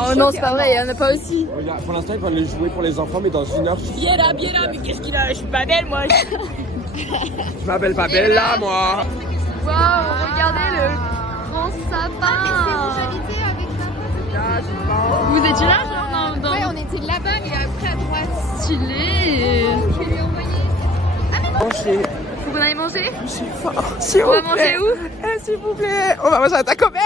Oh non, c'est pas vrai, il y en a pas aussi. Regarde, pour l'instant, ils vont les jouer pour les enfants, mais dans 1 heure. Bien là, mais qu'est-ce qu'il a? Je suis pas belle, moi. Je m'appelle pas Bella, moi. Waouh, regardez le grand sapin. Vous étiez là, genre dans... Ouais, on était là-bas, mais après à droite. Stylé. Je vais lui envoyer. Manger. Faut qu'on aille manger? J'ai faim. S'il On vous va plaît. manger où? S'il vous plaît. On va manger à Taco Bell.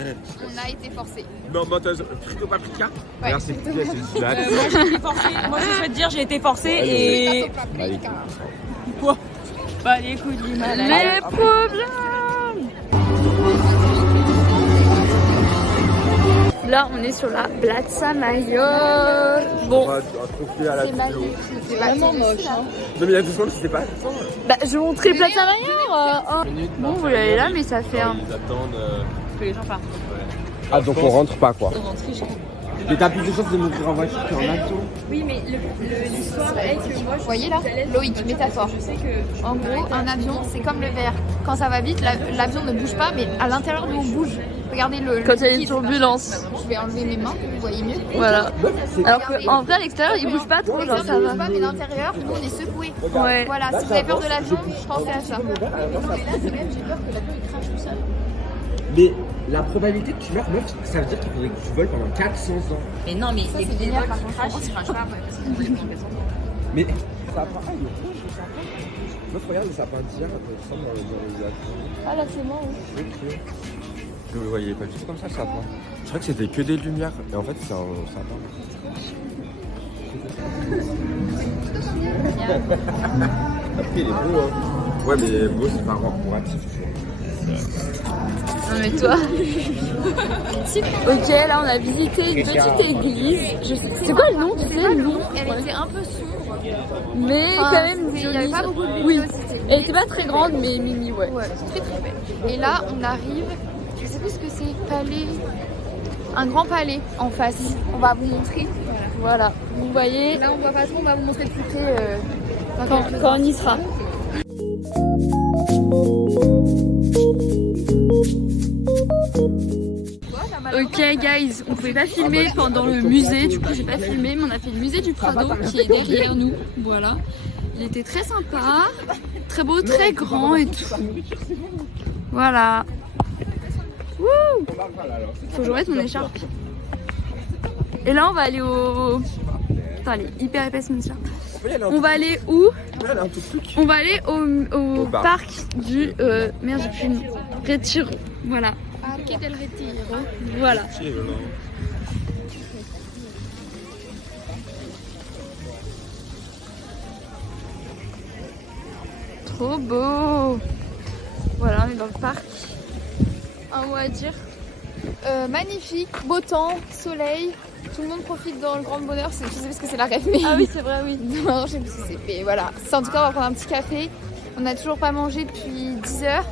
On a été forcés. Non, menteuse. Frito paprika. Regarde, c'est qui? C'est celui-là. Moi, j'ai été forcée. Moi, je souhaite dire, j'ai été forcée et. Quoi? Bah, les coups du mal. Les problèmes. Là, on est sur la Plaza Mayor. Bon, C'est magnifique. C'est vraiment moche. Non, mais il y a 2 secondes, c'était pas. bah, je vais montrer Plaza Mayor. Bon, vous l'avez là, mais ça fait un... Ils attendent. Que les gens partent. Ah, donc on rentre pas quoi. On rentre, je crois. Mais t'as plus de chances de monter en voiture qu'en avion. Oui, mais l'histoire est que moi, Vous voyez là, Loïc, métaphore. je sais que. En gros, un avion, c'est comme le verre. Quand ça va vite, l'avion ne bouge pas, mais à l'intérieur de nous, on bouge. Regardez le. Quand il y a une guide. turbulence. Je vais enlever mes mains, vous voyez mieux. Voilà. Alors qu'en vrai, à l'extérieur, il bouge pas trop, genre ça ne va. bouge pas, mais l'intérieur, nous, on est secoués. Ouais. Voilà, si vous avez peur de l'avion, pensez à ça. Mais la probabilité que tu meurs, meuf, ça veut dire qu'il faudrait que tu voles pendant 400 ans. Mais non, mais Ça, c'est génial, par contre. Franchement, c'est pas Mais ça prend. Ah, il est rouge le sapin. Meuf, regarde le sapin d'hier, quand il ressemble dans les avions. Ah là, c'est bon. Ok. Vous le voyez pas du tout comme ça le sapin. Je crois que c'était que des lumières. Et en fait, c'est un sapin. Après, il est beau, hein. Ouais, mais beau, c'est pas corporatif, tu vois. Non mais toi. Ok, là on a visité une petite église. C'est quoi le nom, tu sais, le nom? Elle était un peu sombre. Mais Enfin, quand même, il n'y avait pas beaucoup de oui. luminosité. Elle était pas très grande, mais mini, ouais. Ouais, très très belle. Et là, on arrive, je sais plus ce que c'est, palais, un grand palais en face. On va vous montrer. Voilà. Vous voyez, Là, on voit pas trop, on va vous montrer plus près quand on y sera. Ok guys, on pouvait pas filmer pendant le musée, du coup j'ai pas filmé, mais on a fait le musée du Prado qui est derrière nous, voilà. Il était très sympa, très beau, très grand et tout. Voilà. Wouh! Faut que je remette mon écharpe. Et là on va aller au... Attends, elle est hyper épaisse mon écharpe. On va aller où? On va aller au parc du... merde, j'ai plus le nom. Retiro. Voilà. Parque del Retiro. Voilà. Trop beau. Voilà, on est dans le parc. Un mot à dire? Magnifique, beau temps, soleil. Tout le monde profite dans le grand bonheur. Je sais pas ce que c'est la rêve, mais... Ah oui, c'est vrai, oui. Non, je sais plus ce que c'est. Mais voilà. En tout cas, on va prendre un petit café. On n'a toujours pas mangé depuis 10 heures.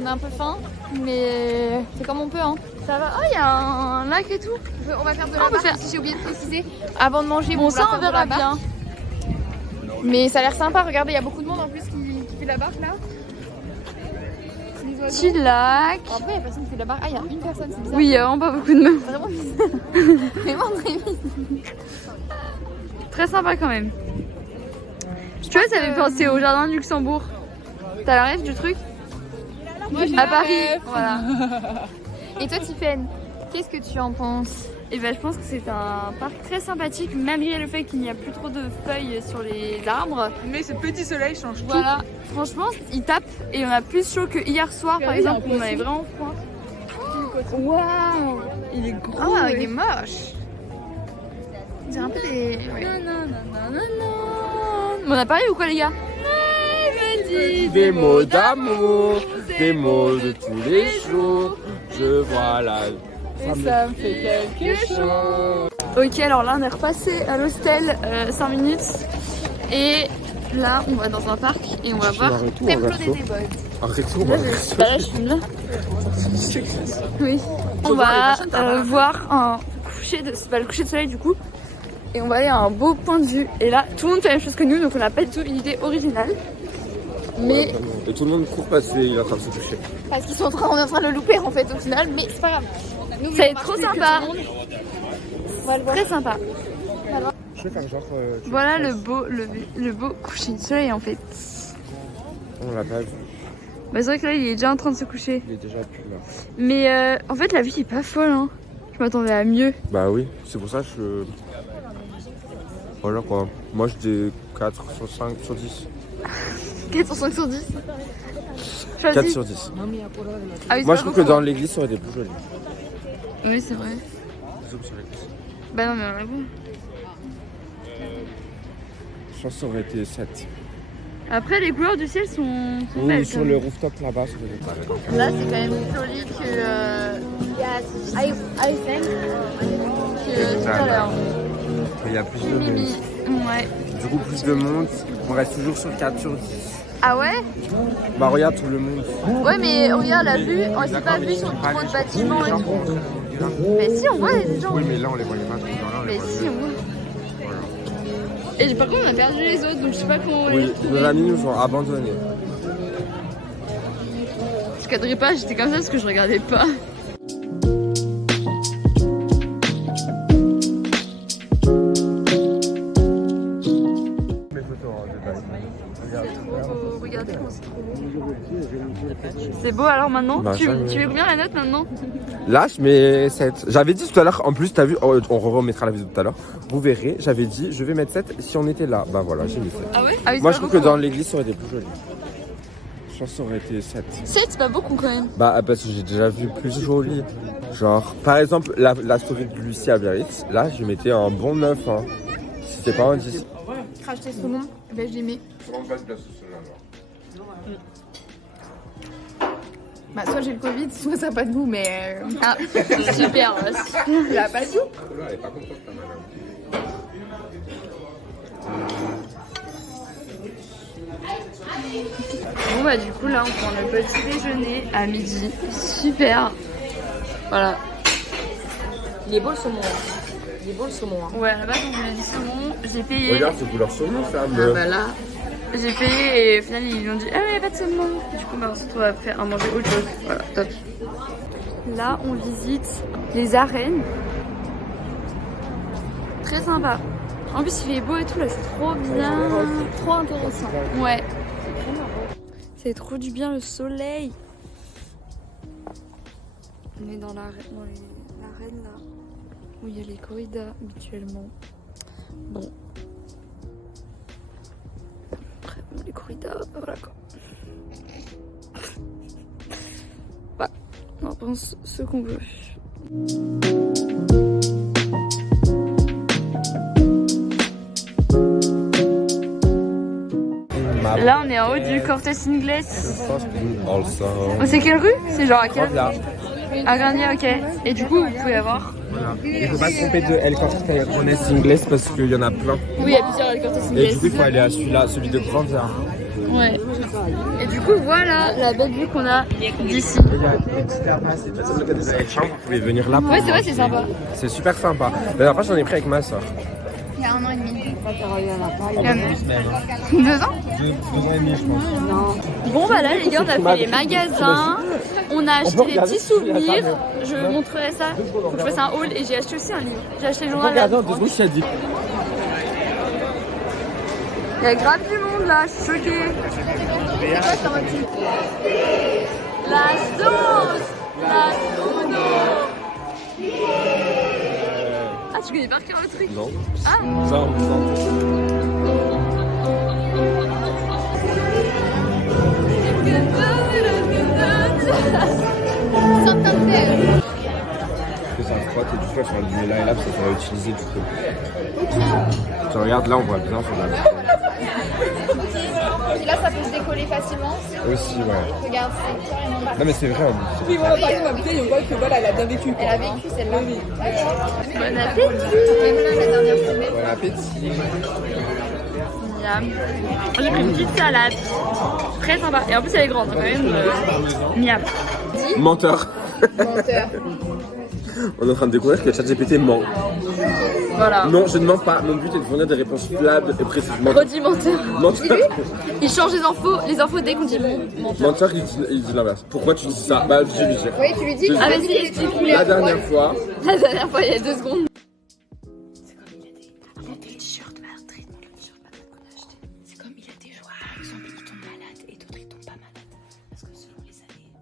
On a un peu faim, mais c'est comme on peut, hein. Ça va. Oh, il y a un lac et tout. On va faire de Ah, la on peut barre, faire- si j'ai oublié de préciser. Avant de manger, Bon, va ça, faire on de la verra barre. bien. Mais ça a l'air sympa. Regardez, il y a beaucoup de monde en plus qui fait de la barre là. Petit lac. Après, il y a personne qui fait de la barre. Ah, il y a une personne, c'est bizarre. Oui, il y a vraiment pas beaucoup de meufs. Vraiment bizarre. Vraiment très bizarre. Très sympa quand même. Tu vois, ça fait penser au jardin de Luxembourg. T'as la rêve du truc? À Paris. Voilà. Et toi, Tiffaine, qu'est-ce que tu en penses? Et ben, je pense que c'est un parc très sympathique, malgré le fait qu'il n'y a plus trop de feuilles sur les arbres. Mais ce petit soleil change tout. Voilà, franchement, il tape et on a plus chaud que hier soir, par exemple, où on avait vraiment froid. Waouh, il est gros. Ah, il est moche. On dirait un peu des... ouais. Non, non, non, non, non, non. Mais on a parlé ou quoi, les gars? Des mots d'amour, des mots de tous les jours. Je vois la. Et ça me fait quelque chose. Ok, alors là on est repassé à l'hostel 5 minutes. Et là on va dans un parc et on va voir. Templo des Éboles. Un retour, Là, je filme là. Oui. On va voir un coucher de, le coucher de soleil du coup. Et on va aller à un beau point de vue. Et là tout le monde fait la même chose que nous, donc on n'a pas du tout une idée originale. Mais et tout le monde court parce qu'il est en train de se coucher. Parce qu'ils sont on est en train de le louper en fait au final, mais c'est pas grave. Ça va être trop sympa. Très sympa. Je vais faire genre. Voilà le beau coucher de soleil en fait. On l'a pas vu. Bah, c'est vrai que là il est déjà en train de se coucher. Il est déjà plus là. Mais en fait la vue est pas folle hein. Je m'attendais à mieux. Bah oui, c'est pour ça que je. Voilà quoi. Moi je dis 4 sur 5 sur 10. 4 sur 5 sur 10. 4 Choisis. sur 10. Ah oui, Moi c'est je trouve pas que dans l'église ça aurait été plus joli. Oui c'est vrai. Zoom sur l'église. Bah non mais on a bon. Je pense que ça aurait été 7. Après les couleurs du ciel sont Oui, belles. sur le rooftop là-bas, ça aurait été pareil. Là c'est quand même plus joli que tout à l'heure. Mais il y a plus de monde. Mimi. Ouais. Du coup, plus de monde. On reste toujours sur 4 sur 10. Ah ouais? Bah regarde tout le monde. Ouais mais regarde la vue, on s'est pas vu sur trop de bâtiments et tout. Mais si on voit les gens. Oui, mais là on les voyait pas. Là, on les Mais voyait. si on voit. Et par contre on a perdu les autres donc je sais pas comment on va les Oui, retrouver. nos amis nous ont abandonnés. Je cadrais pas, j'étais comme ça parce que je regardais pas. Mes photos en détail. Regardez comment c'est trop beau. C'est beau alors maintenant Bah, tu ça, mets combien la note maintenant? Là, je mets 7. J'avais dit tout à l'heure, en plus, t'as vu, on remettra la vidéo tout à l'heure. Vous verrez, j'avais dit, je vais mettre 7 si on était là. Bah voilà, j'ai mis 7. Ah ouais? Ah oui, Moi, c'est je pas trouve que beaucoup. dans l'église, ça aurait été plus joli. Je pense que ça aurait été 7. 7 c'est pas beaucoup quand même. Bah, parce que j'ai déjà vu plus joli. Genre, par exemple, la story de Lucie à Biarritz, là, je mettais un bon 9. Hein. Si c'était pas un 10. Crache tes saumons, ben je les mets. Bah soit j'ai le Covid, soit ça n'a pas de goût, mais... Ah super. Il a pas de goût. Bon bah du coup là on prend le petit déjeuner à midi. Super. Voilà. Il est beau le saumon. Il est beau le saumon. Hein. Ouais à la base on voulait du saumon. J'ai payé. Regarde, c'est couleur saumon, ça. Ah bah là. J'ai payé et au final ils ont dit ah mais pas de saumon. Du coup bah on se retrouve après à manger autre chose. Voilà top. Là on visite les arènes. Très sympa. En plus il fait beau et tout là, c'est trop bien. Trop intéressant. Ouais. C'est trop du bien le soleil. On est dans l'arène là, où il y a les corridas habituellement. Bon. Après, bon, les corridas, voilà quoi. Bah, on prend ce qu'on veut. Là, on est en haut du Cortes Inglés. Oh, c'est quelle rue? C'est genre à quelle? À Garnier, ok. Et du coup, vous pouvez avoir. Voilà. Il faut pas se tromper de El Corte Inglés parce qu'il y en a plein. Oui, il y a plusieurs El Cortes Et Inglés. du coup, il faut aller à celui-là, celui de Grandeur. Ouais. Et du coup, voilà la belle vue qu'on a d'ici. Il y a des petits terrasses et tout ça. Vous avez chambre, vous pouvez venir là. Ouais, c'est vrai, c'est sympa. C'est super sympa. La dernière fois, j'en ai pris avec ma soeur. Il y a 1 an et demi. 2 ans? 2 ans et demi, je pense. Bon, bah là, les gars, on a fait les magasins. On a acheté des petits souvenirs. Je vous montrerai ça. Faut que je fasse un haul et j'ai acheté aussi un livre. J'ai acheté le journal. Regardez, en 2 secondes, je t'ai dit. Il y a grave du monde là, je suis choquée. Las dos! Las uno! Ah, tu connais par cœur le truc? Non. Ah! Non, que ça frotte et du coup, elles sont allumées là et là parce qu'elles sont réutilisées du coup. Tu regardes là, on voit bien sur la. Et là ça peut se décoller facilement. Aussi, ouais. Regarde, c'est carrément pas. Non, mais c'est vrai. Oui, voilà, par exemple, ma bouteille, on voit que voilà, elle a bien vécu. Elle a vécu celle-là. Bon appétit! Et voilà la dernière semaine. Bon appétit. Miam. J'ai pris une petite salade. Très sympa. Et en plus, elle est grande, quand même. Miam. Menteur. Menteur. On est en train de découvrir que ChatGPT ment. Voilà. Non, je ne mens pas. Mon but est de fournir des réponses fiables et précises. Redis menteur. Menteur. Il change les infos dès qu'on dit menteur. Menteur, il dit l'inverse. Pourquoi tu dis ça? Bah, je vais lui dire. Oui, tu lui dis. Ah vas-y, explique-lui. La dernière fois, La dernière fois, il y a 2 secondes. C'est comme il a des joueurs, par exemple, qui tombent malades et d'autres qui tombent pas malades. Parce que selon les années.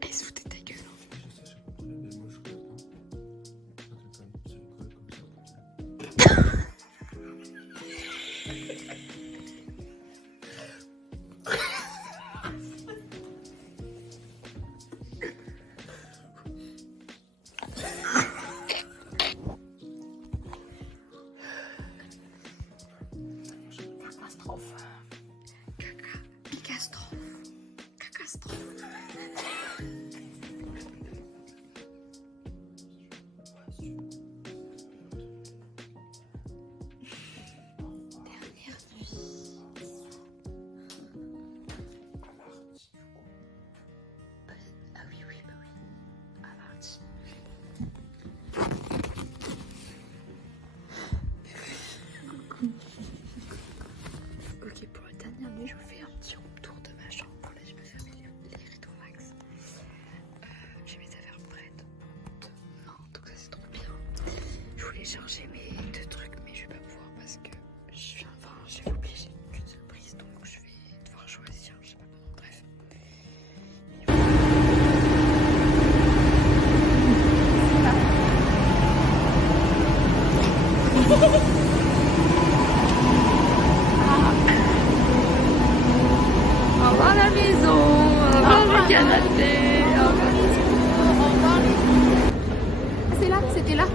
Elle se foutait de ta gueule. Ok, pour la dernière nuit, je vous fais un petit tour de ma chambre. Là, je vais fermer les rideaux max. J'ai mes affaires prêtes pour demain, donc ça c'est trop bien. Je voulais charger mes 2 trucs, mais je vais pas pouvoir parce que j'ai oublié, j'ai qu'une seule prise, donc je vais devoir choisir, je sais pas comment, bref. Au revoir la maison, au revoir le canapé, au revoir. C'est là, c'était là.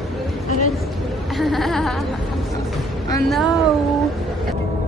Oh no.